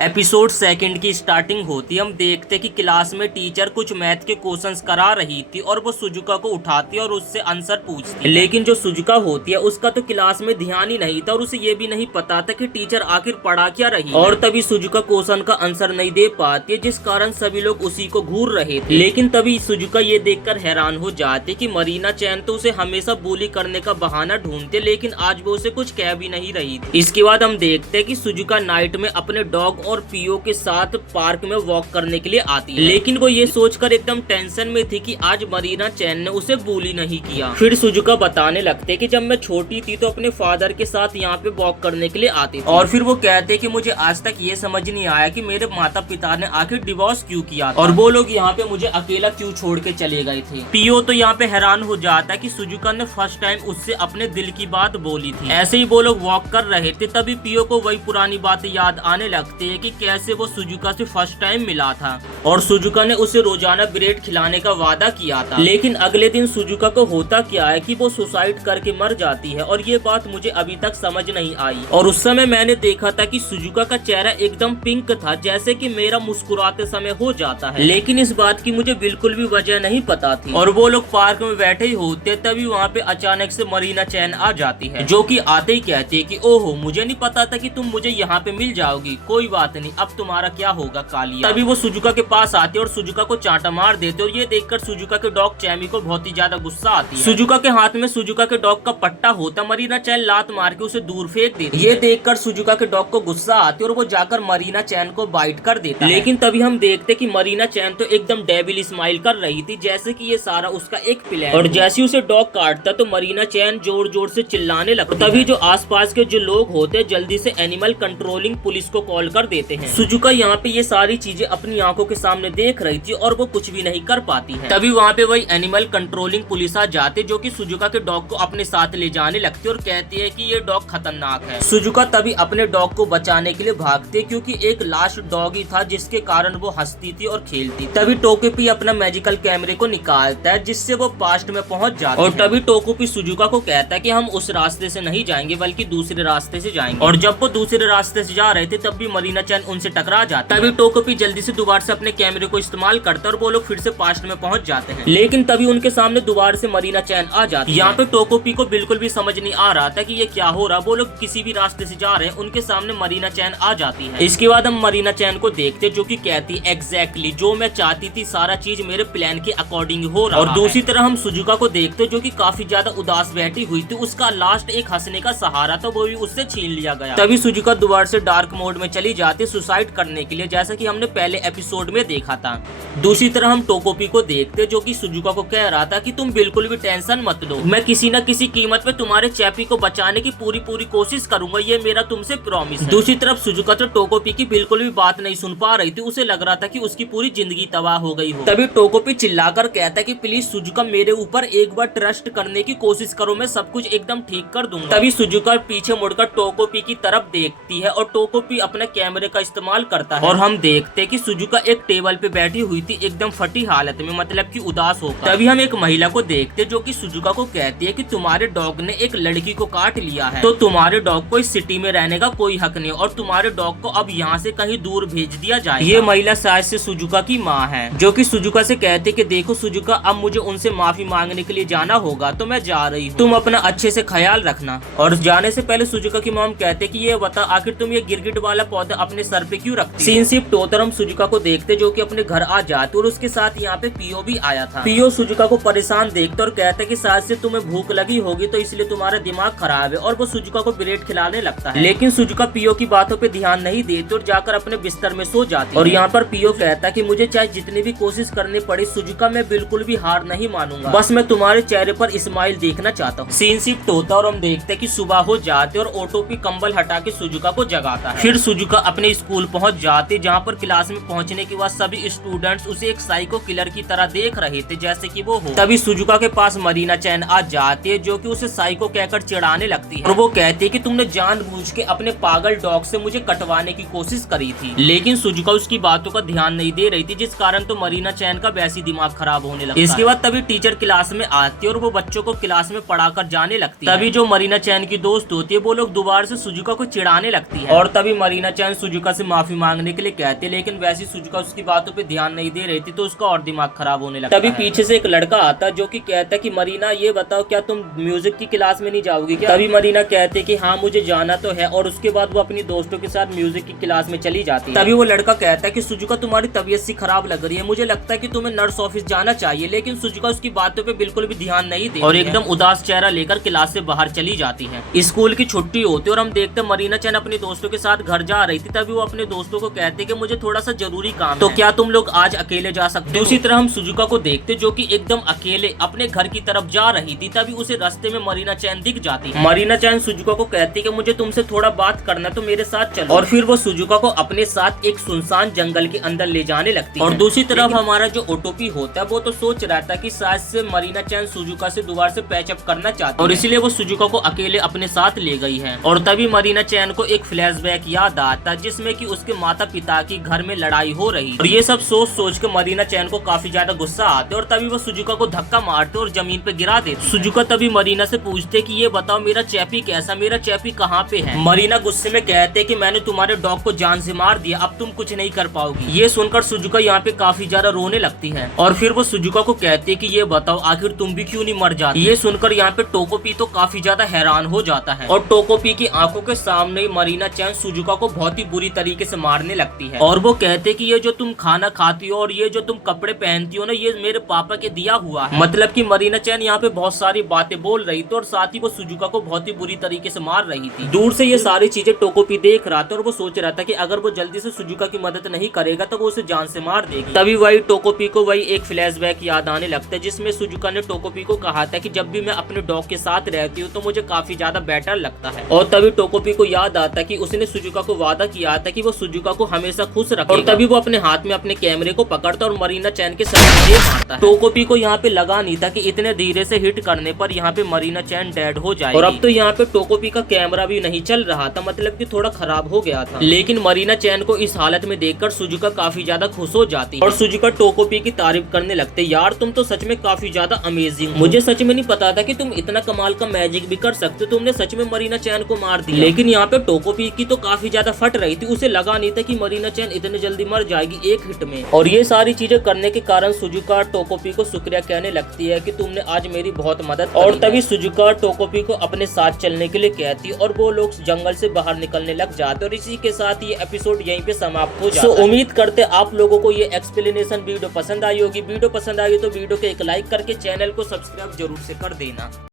Episode second की starting होती है। हम देखते कि क्लास में टीचर कुछ मैथ के क्वेश्चंस करा रही थी और वो सुजुका को उठाती है और उससे आंसर पूछती है। लेकिन जो सुजुका होती है उसका तो क्लास में ध्यान ही नहीं था और उसे ये भी नहीं पता था कि टीचर आखिर पढ़ा क्या रही है। और तभी सुजुका क्वेश्चन का आंसर नहीं दे पाती है, जिस कारण सभी लोग उसी को घूर रहे थे। लेकिन तभी सुजुका ये देखकर हैरान हो जाती कि मरीना चैन तो उसे हमेशा बुली करने का बहाना ढूंढते, लेकिन आज वो उसे कुछ कह भी नहीं रही थी। इसके बाद हम देखते कि सुजुका नाइट में अपने डॉग और पीओ के साथ पार्क में वॉक करने के लिए आती है। लेकिन वो ये सोचकर एकदम टेंशन में थी कि आज मरीना चैन ने उसे बुली नहीं किया। फिर सुजुका बताने लगते कि जब मैं छोटी थी तो अपने फादर के साथ यहाँ पे वॉक करने के लिए आती थी। और फिर वो कहते कि मुझे आज तक ये समझ नहीं आया कि मेरे माता पिता ने आखिर डिवोर्स क्यों किया और वो लोग यहाँ पे मुझे अकेला क्यों छोड़ के चले गए थे। पीओ तो यहाँ पे हैरान हो जाता है कि सुजुका ने फर्स्ट टाइम उससे अपने दिल की बात बोली थी। ऐसे ही वो लोग वॉक कर रहे थे, तभी पीओ को वही पुरानी बातें याद आने लगती है कि कैसे वो सुजुका से फर्स्ट टाइम मिला था और सुजुका ने उसे रोजाना ब्रेड खिलाने का वादा किया था। लेकिन अगले दिन सुजुका को होता क्या है कि वो सुसाइड करके मर जाती है और ये बात मुझे अभी तक समझ नहीं आई। और उस समय मैंने देखा था कि सुजुका का चेहरा एकदम पिंक था, जैसे कि मेरा मुस्कुराते समय हो जाता है। लेकिन इस बात की मुझे बिल्कुल भी वजह नहीं पता थी। और वो लोग पार्क में बैठे ही होते, तभी वहाँ पे अचानक से मरीना चैन आ जाती है, जो कि आते ही कहती है कि ओहो, मुझे नहीं पता था कि तुम मुझे यहाँ पे मिल जाओगी। कोई बात नहीं, अब तुम्हारा क्या होगा कालिया। तभी वो सुजुका के पास आती है और सुजुका को चांटा मार देते और ये देखकर सुजुका के डॉग चैमी को बहुत ही ज्यादा गुस्सा आती है। सुजुका के हाथ में सुजुका के डॉग का पट्टा होता, मरीना चैन लात मार के उसे दूर फेंक देती है। ये देखकर सुजुका के डॉग को गुस्सा आती है और वो जाकर मरीना चैन को बाइट कर देता है। लेकिन तभी हम देखते कि मरीना चैन तो एकदम डेविल स्माइल कर रही थी, जैसे कि ये सारा उसका एक प्लान। और जैसे उसे डॉग काटता तो मरीना चैन जोर जोर से चिल्लाने लगता। तभी जो आसपास के जो लोग होते जल्दी से एनिमल कंट्रोलिंग पुलिस को कॉल कर देते हैं। सुजुका यहाँ पे ये सारी चीजें अपनी आंखों के सामने देख रही थी और वो कुछ भी नहीं कर पाती है। तभी वहाँ पे वही एनिमल कंट्रोलिंग पुलिस आ जाते, जो कि सुजुका के डॉग को अपने साथ ले जाने लगती और कहती है कि ये डॉग खतरनाक है। सुजुका तभी अपने डॉग को बचाने के लिए भागती, क्योंकि एक लास्ट डॉग ही था जिसके कारण वो हंसती थी और खेलती। तभी टोकोपी अपना मैजिकल कैमरे को निकालता है, जिससे वो पास्ट में पहुंच जाता है। और तभी टोकोपी सुजुका को कहता है कि हम उस रास्ते से नहीं जाएंगे बल्कि दूसरे रास्ते से जाएंगे। और जब वो दूसरे रास्ते से जा रहे थे तब भी मरीना चैन उनसे टकरा जाता है। तभी टोकोपी जल्दी से दोबारा से अपने कैमरे को इस्तेमाल करता है और वो लोग फिर से पास्ट में पहुंच जाते हैं। लेकिन तभी उनके सामने दोबारा से मरीना चैन आ जाती है। यहाँ पे टोकोपी को बिल्कुल भी समझ नहीं आ रहा था कि ये क्या हो रहा। वो लोग किसी भी रास्ते से जा रहे हैं, उनके सामने मरीना चैन आ जाती है। इसके बाद हम मरीना चैन को देखते, जो कि कहती एग्जैक्टली जो मैं चाहती थी सारा चीज मेरे प्लान के अकॉर्डिंग हो रहा है। और दूसरी तरह हम सुजुका को देखते, जो कि काफी ज्यादा उदास बैठी हुई थी। उसका लास्ट एक हंसने का सहारा था, वो भी उससे छीन लिया गया। तभी सुजुका दोबारा से डार्क मोड में चली जाती सुसाइड करने के लिए, जैसा कि हमने पहले एपिसोड में देखा था। दूसरी तरह हम टोकोपी को देखते, जो कि सुजुका को कह रहा था कि तुम बिल्कुल भी टेंशन मत लो, मैं किसी न किसी कीमत पे तुम्हारे चैपी को बचाने की पूरी कोशिश करूंगा, ये मेरा तुमसे प्रॉमिस है। दूसरी तरफ सुजुका तो टोकोपी की बिल्कुल भी बात नहीं सुन पा रही थी। उसे लग रहा था कि उसकी पूरी जिंदगी तबाह हो गई हो। तभी टोकोपी चिल्लाकर कहता है कि प्लीज सुजुका मेरे ऊपर एक बार ट्रस्ट करने की कोशिश करो, मैं सब कुछ एकदम ठीक कर दूंगा। तभी सुजुका पीछे मुड़कर टोकोपी की तरफ देखती है और टोकोपी अपने कैमरे का इस्तेमाल करता है और हम देखते कि सुजुका एक टेबल पे बैठी हुई थी एकदम फटी हालत में, मतलब कि उदास होकर। तभी हम एक महिला को देखते, जो कि सुजुका को कहती है कि तुम्हारे डॉग ने एक लड़की को काट लिया है, तो तुम्हारे डॉग को इस सिटी में रहने का कोई हक नहीं और तुम्हारे डॉग को अब यहाँ से कहीं दूर भेज दिया जाए। ये महिला शायद से सुजुका की माँ है, जो कि सुजुका से कहते कि देखो सुजुका, अब मुझे उनसे माफी मांगने के लिए जाना होगा, तो मैं जा रही हूँ, तुम अपना अच्छे से ख्याल रखना। और जाने से पहले सुजुका की मॉम कहते कि ये बता आखिर तुम ये गिरगिट वाला पौधा अपने सर पे क्यों रखती? सीन शिफ्ट होकर हम सुजुका को देखते, जो कि अपने घर आ जाते और उसके साथ यहाँ पे पीओ भी आया था। पीओ सुजुका को परेशान देखते और कहते कि शायद से तुम्हें भूख लगी होगी तो इसलिए तुम्हारा दिमाग खराब है, और वो सुजुका को ब्रेड खिलाने लगता है। लेकिन सुजुका पीओ की बातों पे ध्यान नहीं देती और जाकर अपने बिस्तर में सो जाती। और यहाँ पर पीओ कहता कि मुझे चाहे जितनी भी कोशिश करनी पड़े सुजुका, मैं बिल्कुल भी हार नहीं मानूंगा, बस मैं तुम्हारे चेहरे पर स्माइल देखना चाहता हूँ। सीन शिफ्ट होता और हम देखते कि सुबह हो जाते और ऑटोपी कंबल हटा के सुजुका को जगाता है। फिर सुजुका अपने स्कूल पहुंच जाते, जहाँ पर क्लास में पहुंचने के बाद सभी स्टूडेंट्स उसे एक साइको किलर की तरह देख रहे थे, जैसे कि वो हो। तभी सुजुका के पास मरीना चैन आ जाती है, जो कि उसे साइको कहकर चिढ़ाने लगती है और वो कहती है कि तुमने जानबूझ के अपने पागल डॉग से मुझे कटवाने की कोशिश करी थी। लेकिन सुजुका उसकी बातों का ध्यान नहीं दे रही थी, जिस कारण तो मरीना चैन का वैसी दिमाग खराब होने लगा। इसके बाद तभी टीचर क्लास में आती है और वो बच्चों को क्लास में पढ़ाकर जाने लगती है। तभी जो मरीना चैन की दोस्त होती है वो लोग दोबारा से सुजुका को चिढ़ाने लगती है और तभी मरीना चैन सुजुका से माफी मांगने के लिए कहती है, लेकिन वैसी सुजुका उसकी बातों पे ध्यान नहीं दे रही थी तो उसका और दिमाग खराब होने लगता है। तभी पीछे से एक लड़का आता है जो कि कहता है कि मरीना ये बताओ क्या तुम म्यूजिक की क्लास में नहीं जाओगी क्या? तभी मरीना कहते है कि हाँ मुझे जाना तो है, और उसके बाद वो अपनी दोस्तों के साथ म्यूजिक की क्लास में चली जाती है। तभी वो लड़का कहता है कि सुजुका तुम्हारी तबीयत सी खराब लग रही है, मुझे लगता है कि तुम्हें नर्स ऑफिस जाना चाहिए। लेकिन सुजुका उसकी बातों पे बिल्कुल भी ध्यान नहीं देती और एकदम उदास चेहरा लेकर क्लास से बाहर चली जाती है। स्कूल की छुट्टी होती है और हम देखते हैं मरीना चैन अपने दोस्तों के साथ घर जा रही थी। तभी वो अपने दोस्तों को कहते कि मुझे थोड़ा सा जरूरी काम है, तो क्या तुम लोग आज अकेले जा सकते हो? दूसरी तरह हम सुजुका को देखते जो कि एकदम अकेले अपने घर की तरफ जा रही थी। तभी उसे रास्ते में मरीना चैन दिख जाती है। मरीना चैन सुजुका को कहती कि मुझे तुमसे थोड़ा बात करना, तो मेरे साथ चलो। और फिर वो सुजुका को अपने साथ एक सुनसान जंगल के अंदर ले जाने लगती है। और दूसरी तरफ हमारा जो ओटोपी होता है वो तो सोच रहा था कि शायद से मरीना चैन सुजुका से दोबारा से पैचअप करना चाहती है और इसीलिए वो सुजुका को अकेले अपने साथ ले गई है। और तभी मरीना चैन को एक फ्लैशबैक याद आता जिसमें कि उसके माता पिता की घर में लड़ाई हो रही और ये सब सोच के मरीना चैन को काफी ज्यादा गुस्सा आते और तभी वो सुजुका को धक्का मारते और जमीन पे गिरा देते। सुजुका तभी मरीना से पूछते कि ये बताओ मेरा चैपी कैसा, मेरा चैपी कहाँ पे है? मरीना गुस्से में कहते कि मैंने तुम्हारे डॉग को जान से मार दिया, अब तुम कुछ नहीं कर पाओगी। ये सुनकर सुजुका यहाँ पे काफी ज्यादा रोने लगती है और फिर वो सुजुका को कहते कि ये बताओ आखिर तुम भी क्यों नहीं मर जाती? ये सुनकर यहाँ पे टोकोपी तो काफी ज्यादा हैरान हो जाता है और टोकोपी की आंखों के सामने मरीना चैन सुजुका को बहुत ही बुरी तरीके से मारने लगती है और वो कहते कि ये जो तुम खाना खाती हो और ये जो तुम कपड़े पहनती हो ना, ये मेरे पापा के दिया हुआ है। मतलब कि मरीना चैन यहाँ पे बहुत सारी बातें बोल रही थी और साथ ही वो सुजुका को बहुत ही बुरी तरीके से मार रही थी। दूर से ये सारी चीजें टोकोपी देख रहा था और वो सोच रहा था कि अगर वो जल्दी से सुजुका की मदद नहीं करेगा तो वो उसे जान से मार देगी। तभी वही टोकोपी को वही एक फ्लैशबैक याद आने लगता है जिसमें सुजुका ने टोकोपी को कहा था कि जब भी मैं अपने डॉग के साथ रहती हूँ तो मुझे काफी ज्यादा बेटर लगता है। और तभी टोकोपी को याद आता कि उसने सुजुका को वादा किया था कि वो सुजुका को हमेशा खुश रखेगा। और तभी वो अपने हाथ में अपने कैमरे को पकड़ता और मरीना चैन के सर में मारता है। टोकोपी को यहाँ पे लगा नहीं था कि इतने धीरे से हिट करने पर यहाँ पे मरीना चैन डेड हो जाएगी। और अब तो यहाँ पे टोकोपी का कैमरा भी नहीं चल रहा था, मतलब कि थोड़ा खराब हो गया था। लेकिन मरीना चैन को इस हालत में देखकर सुजुका काफी ज्यादा खुश हो जाती है और सुजुका टोकोपी की तारीफ करने लगते, यार तुम तो सच में काफी ज्यादा अमेजिंग, मुझे सच में नहीं पता था कि तुम इतना कमाल का मैजिक भी कर सकते, तुमने सच में मरीना चैन को मार दिया। लेकिन यहाँ पे टोकोपी की तो काफी ज्यादा फट रही थी, उसे लगा नहीं था कि मरीना चैन इतने जल्दी मर जाएगी एक हिट में। और ये सारी चीजें करने के कारण सुजुका टोकोपी को शुक्रिया कहने लगती है कि तुमने आज मेरी बहुत मदद। और तभी सुजुका टोकोपी को अपने साथ चलने के लिए कहती और वो लोग जंगल से बाहर निकलने लग जाते और इसी के साथ ये एपिसोड यहीं पे समाप्त हो जाता है। उम्मीद करते आप लोगों को ये एक्सप्लेनेशन वीडियो पसंद आई होगी। वीडियो पसंद आई तो वीडियो को एक लाइक करके चैनल को सब्सक्राइब जरूर से कर देना।